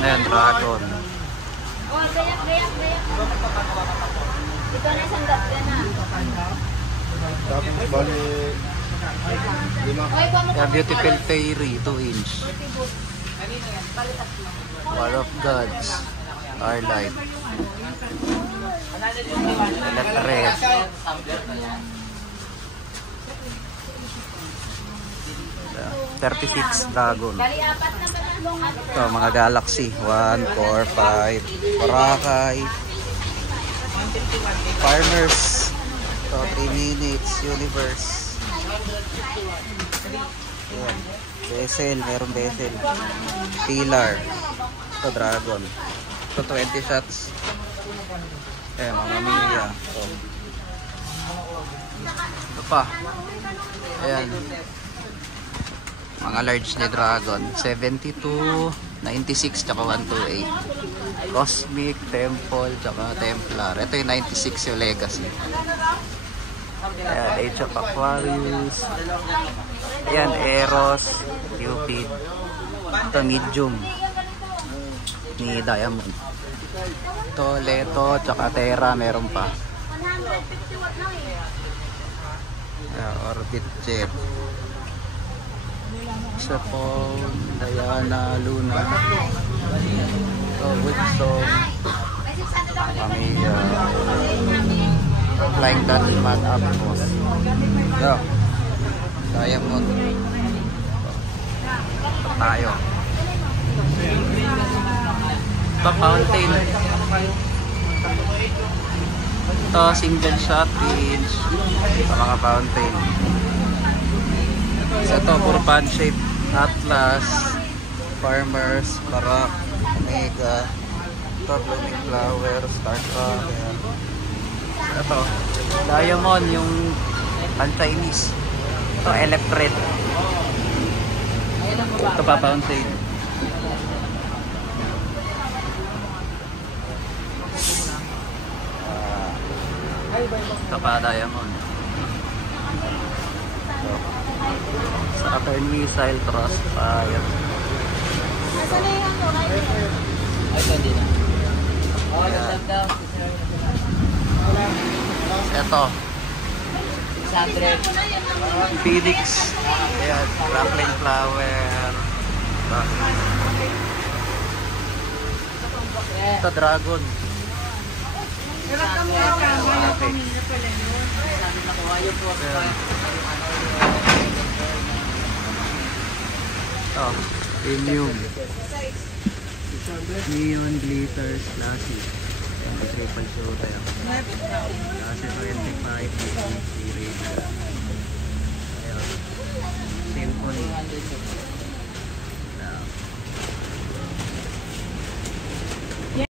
Ayan, dragon. Oh, gayak. Ito na isang gat na. Tapos bali 5. Ayan, beautiful fairy, 2 inch. War of Gods. Starlight. Electric. 36 dragon. Ito, mga galaxy. 1, 4, 5. Boracay. Farmers. Ito, 3 minutes. Universe. Ayan. Vessel. Merong vessel. Pillar. Ito, dragon. Ito, 20 shots. Ayan, mga Mia. Ito pa. Ayan. Mga large ni dragon. 72, 96, tsaka 128. Cosmic, Temple, tsaka Templar. Ito yung 96 yung Legacy. Ayan, Age of Aquarius. Ayan, Eros, Cupid. Ito, medium. Ni Diamond. Ito, Leto, tsaka Terra, meron pa. 150 watt lang eh. Ayan, Orbit Jet. Sepon, Diana, Luna. Ito, Woodstone. Kami, Flying Dutchman, Apos. Ito, Diamond. Ito tayo. Ito, Fountain. Ito, single shot inch. Ito, mga fountain. Ito, puro pan shape. Atlas, Farmers, Barak, Omega. Ito, Blooming Flower, Starcraft. Ito, Diamond, yung pan-Chinese. Ito, Electric. Ito pa, Fountain. Ito pa, Diamond. Saturn Missile, Crossfire. Nasaan na yung ano? Ay, hindi na. Ito, 600. Phoenix. Ayan, Grappling Flower. Ito, Dragon. Okay. Oh, Premium. Neon Glitters Classic. Triple show tayo. Classic 25.